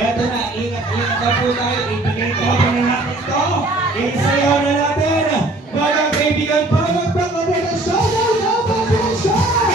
Eto na, ingat-ingat na po tayo. Ibigay ko na natin ito. Isayaw na natin. Mga kaibigan, pagpapakabot ang showdown na pag-showdown!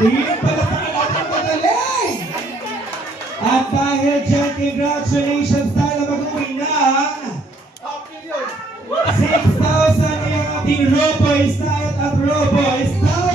Hindi pala natin magaling! At dahil dyan, congratulations tayo na mag-uwi ng 6,000 na yung ating Roboy Style at Roboy Style!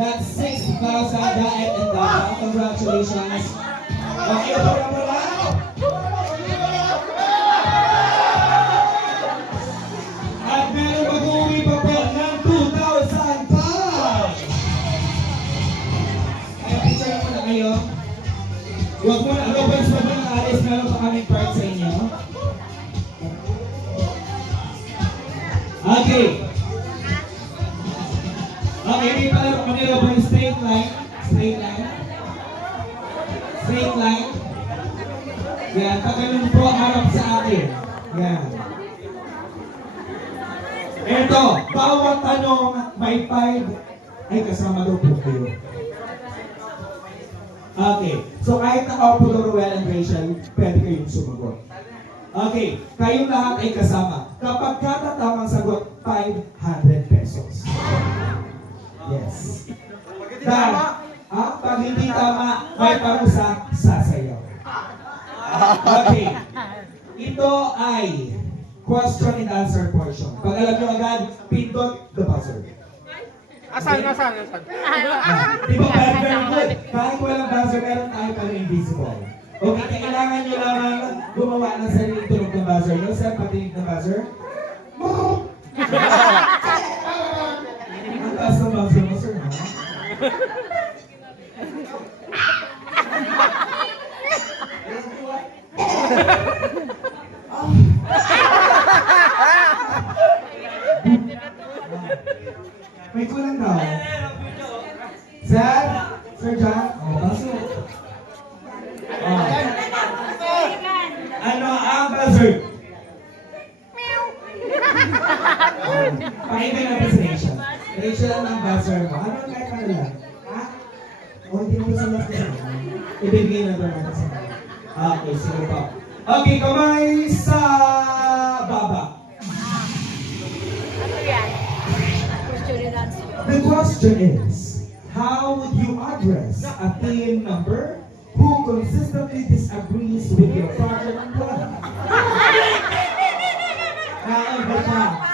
That's 6,000 diet and down. Congratulations. Okay, para. At meron mag-uwi pa po ng 2,000 pounds. Kaya picture mo na kayo. Huwag mo na, Roboys, huwag mo na alis. Meron pa kaming part sa inyo. Okay. Okay, hindi pala kami Roboy, straight line. Straight line. Straight line. Yan, pagkaroon po harap sa akin. Yan. Ito, bawat tanong may 5 ay kasama daw po kayo. Okay, so kahit na-opo Ruel and Rachel, pwede kayong sumagot. Okay, kayong lahat ay kasama. Kapag katatamang sagot, 500 pesos. Yes. Pag hindi tama, may parusa, sasayaw. Okay. Ito ay question and answer portion. Pag alam nyo agad, pindot the buzzer. Asan? Di ba very good? Kahit walang buzzer, meron tayo pero invisible. Okay, kailangan nyo lamang gumawa ng sariling tunog ng buzzer. No, sir, patinig ng buzzer. Ang taas ng buzzer mo, sir, ha? May kulang daw. Sir? Sir John? Oh, baso. Oh. Ano ang buzzer? Pakita natin si Rachel. Rachel, ang buzzer mo. Ano ang kahit ano lang? Ha? O, hindi mo sa last na. Ibigay na doon natin sa mga. Okay, sige po. Okay, kamay sa baba. The question is, how would you address a team member who consistently disagrees with your project plan? Ano ba?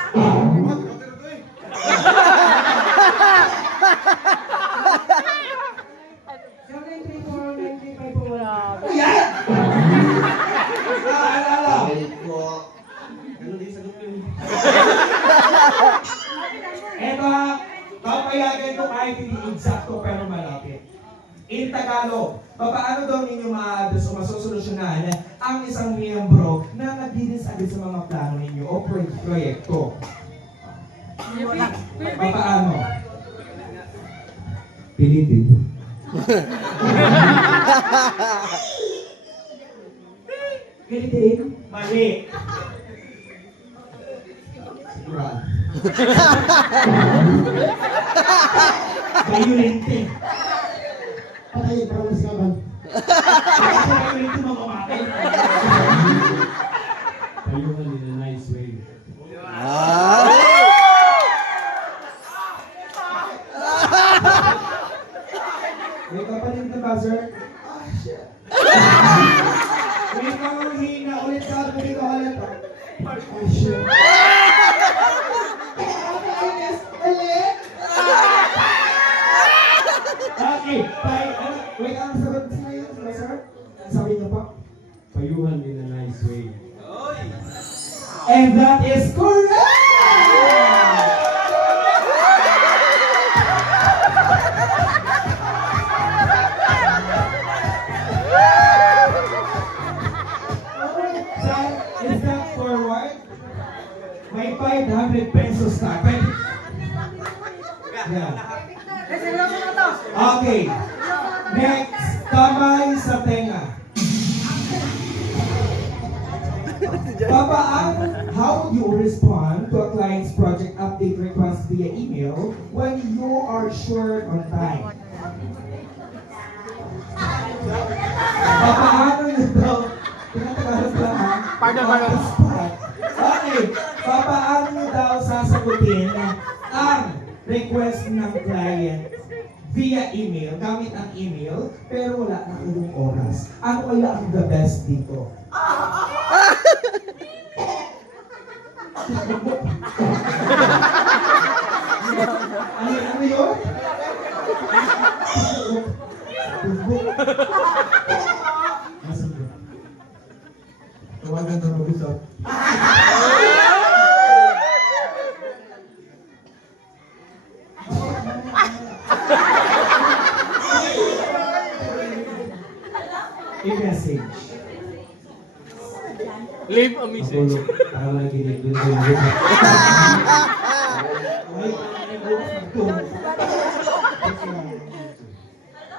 Yan! Alala! Eto ha, papayagan ko kahit hindi eksakto pero malapit. In Tagalog, paano daw ninyo ma-address o masosolusyonan ang isang miyembro na nagdidisagree sa mga plano ninyo o proyekto? Paano? Pilitin. Pilitin? Mali. Sigurado. Violente. Patay, parang naskaban. Violente mamamatay. Payungan in a nice way. May kapalit na buzzer? Ah, shit. May mga hina. Ulit ka. Ulit ka ulit. Ah, shit. Okay, wait, ang sagot sa ngayon, sir? Ang sabi niyo po? Payungan in a nice way. And that is correct! Sir, is that forward? May 500 pesos na. Yeah. Okay. Next, kamay sa tenga. How would you respond to a client's project update request via email when you are short on time? Paano yun daw? Tinatagalog lang ha? Pardon. Okay. Paano nyo daw sasagutin ang request ng client via email, gamit ang email, pero wala na kayong oras? Ano kaya ang the best dito? Ano yun? Tawagan na mag-usap. I-message. Leave a message. Ako, para nakikinig dun sa iyo.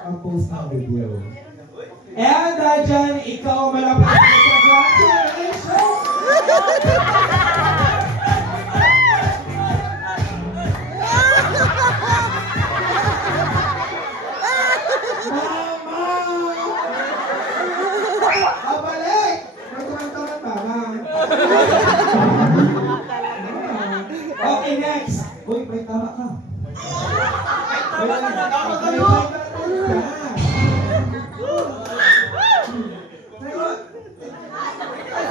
Ang post ng video. And dyan, ikaw malapit. Congratulations! Abalik! Magkaroon ka ng Okay, next. Uy, may tama ka. Tama kayo!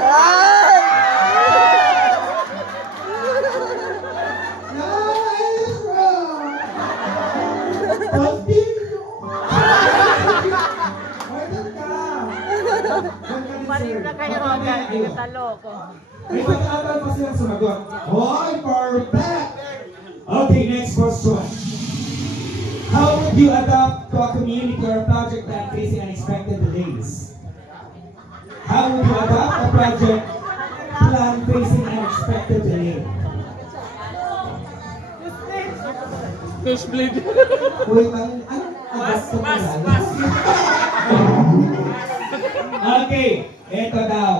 Ah! Mamaya kayo. Taloko. May pagkakataon pa silang sumagot. Hoy, perfect! Okay, next question. How would you adapt to a community or project plan facing unexpected delays? How would you adapt a project plan facing unexpected delay? Nosebleed. Wait, anong adapt to plan? Okay, eto daw.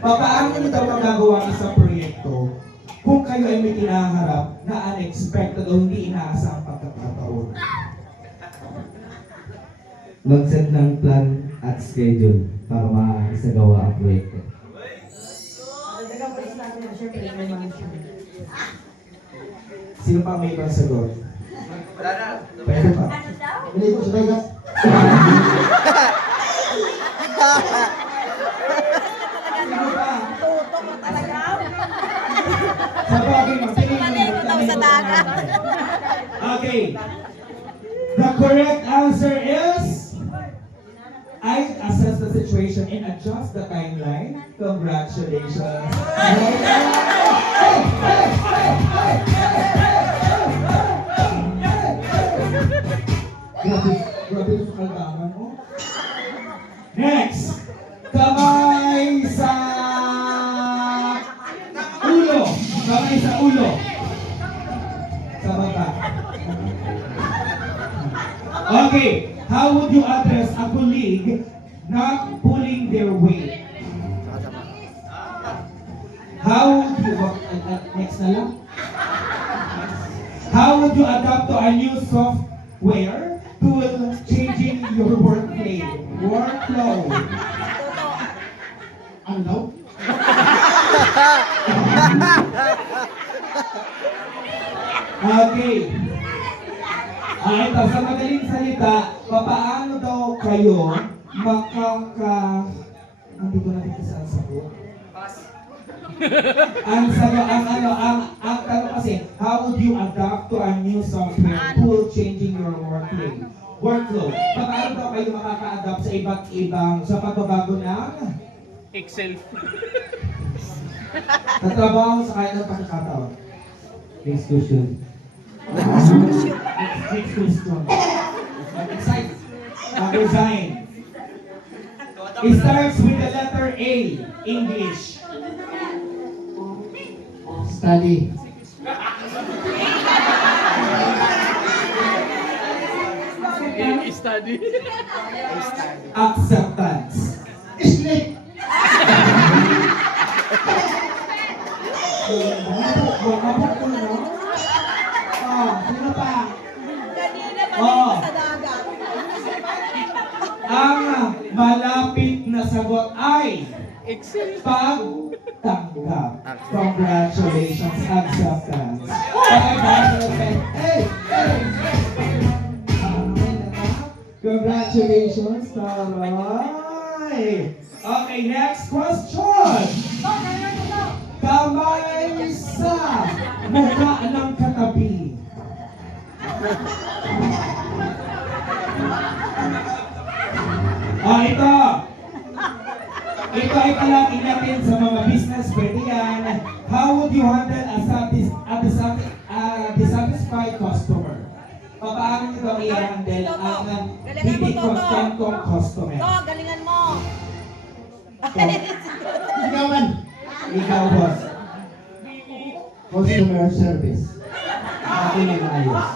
Paano nyo daw magagawa ang isang proyekto kung kayo ay may kinaharap na unexpected o hindi inaasang pagkakataon? Mag-set ng plan at schedule para maisagawa ang proyekto. Sino pa may ibang sagot? Wala na. Pwede pa. Hindi ko sa Vegas. Sino pa? Tutok mo talaga. Sa bagay, Sinungaling mo daw sa dagat. Okay. The correct answer is I assess the situation and adjust the timeline. Congratulations. Grabe yung kaldaman mo. Next. Kamay sa ulo. Kamay sa ulo. Sa baba. Okay. How would you address a colleague not pulling their weight? How would you, next na lang. How would you adapt to a new software tool changing your workflow? Ano daw? Okay. Ito, sa madaling salita, paano daw kayo nandito na dito sa sagot? Ang tanong kasi, how would you adapt to a new software tool changing your workflow? Paano daw kayo makaka-adapt sa iba't ibang, sa pagbabago ng Excel. trabaho sa kaya ng pagkakataon? Next question. Next question. Excited. Resign. It starts with the letter A, English. Study. Study. Acceptance. Sleep. Mabuk ko na. Sino pa? Kanina Oh. mali mo sa dagat. Ang malapit na sagot ay Excel. pagtanggap. Congratulations, acceptance. 500. Hey! Congratulations, Taray! Okay, next question. Kamay sa mukha ng katabi. Ito. Ito ay palaging natin sa mga business. Pwede yan. How would you handle a dissatisfied customer? Paano nyo daw i-handle ang hindi contentong customer? To, galingan mo. Sigawan. Ikaw, boss. Customer service. Ako na ayos.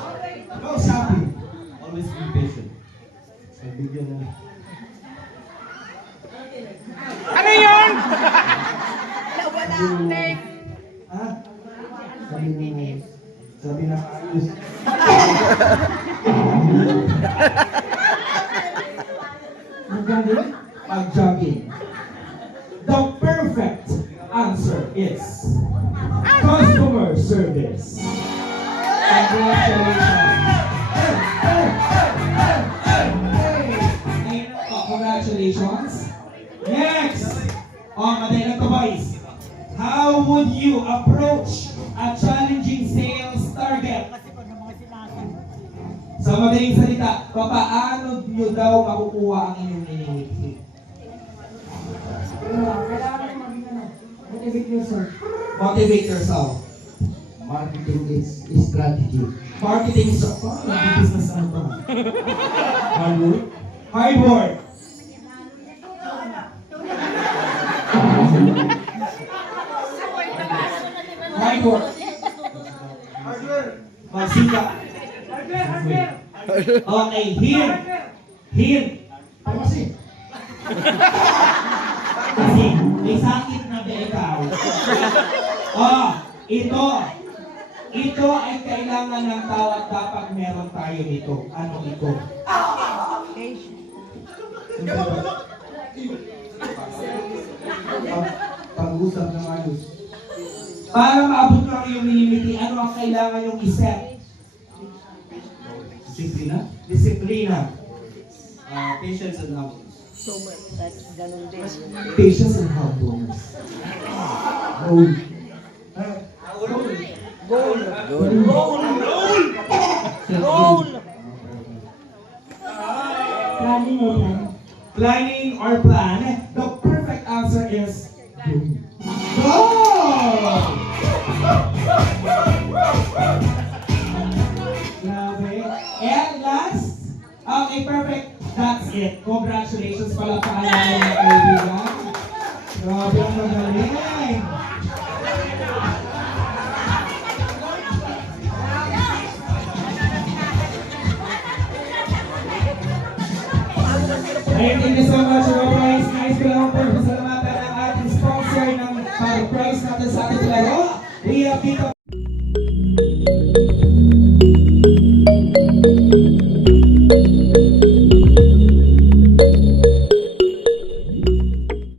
Go, Sapi. Always be patient. Bigyan na. Ano yun? Wala. Take. Ha? Sabi na ayos. Pag-jogging. The perfect answer is customer service. Congratulations. Ayun po, congratulations. Next. Madaling to boys. How would you approach a challenging sales target? Sa madaling salita, paano nyo daw makukuha ang inyong iningiti? Motivate yourself. Marketing is strategy. Marketing is business ano to? Hard work? Hard work. Hard work. Magsika. Okay, hint. Hint. Ano kasi? Kasi may sakit na ba ikaw? Oh, ito ay kailangan ng tao at dapat meron tayo nito. Ano ito? Pag-usap ng ayos. Para maabot mo ang iyong minimiti, ano ang kailangan yung iset? Disiplina. Disiplina. Patience and humbleness. Patience and humbleness. Planning or plan. The perfect answer is goal! Grabe. And last, okay, perfect. That's it. Congratulations pala pa namin mga kaibigan. Grabe ang magaling. Thank you so much, Robert.